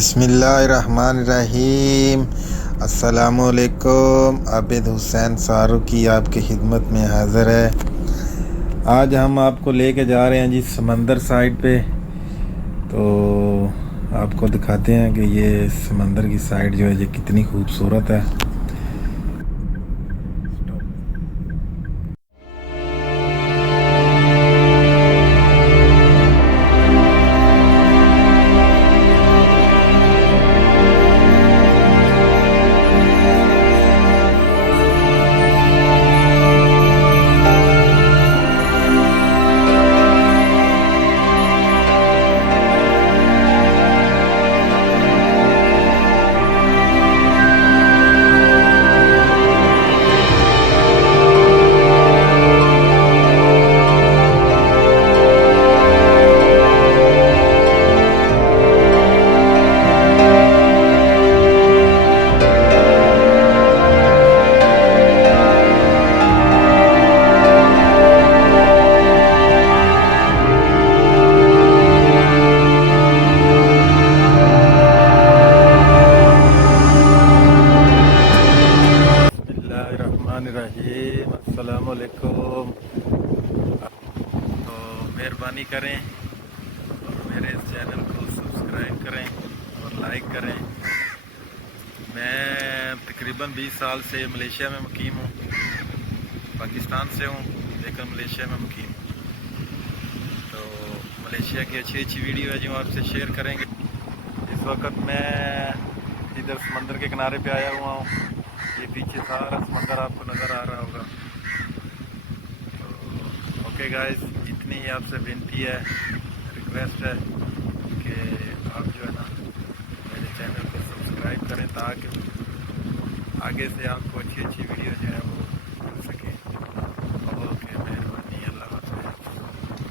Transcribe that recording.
बिस्मिल्लाहिर्रहमानिर्रहीम। अस्सलामुअलैकुम। आबिद हुसैन सारोकी आपकी खिदमत में हाज़िर है। आज हम आपको लेके जा रहे हैं जी समंदर साइड पे। तो आपको दिखाते हैं कि ये समंदर की साइड जो है ये कितनी खूबसूरत है। बिस्मिल्लाहिर्रहमानिर्रहीम। अस्सलामुअलैकुम। तो मेहरबानी करें और मेरे इस चैनल को सब्सक्राइब करें और लाइक करें। मैं तकरीबन 20 साल से मलेशिया में मुकीम हूँ। पाकिस्तान से हूँ लेकिन मलेशिया में मुकीम हूँ। तो मलेशिया की अच्छी अच्छी वीडियो है जो आपसे शेयर करेंगे। इस वक्त मैं इधर समंदर के किनारे पे आया हुआ हूँ। ये पीछे सारा समंदर आपको नज़र आ रहा होगा। तो ओके गाइस, इतनी ही आपसे विनती है, रिक्वेस्ट है कि आप जो है ना मेरे चैनल को सब्सक्राइब करें ताकि आगे से आपको अच्छी अच्छी वीडियो जो है वो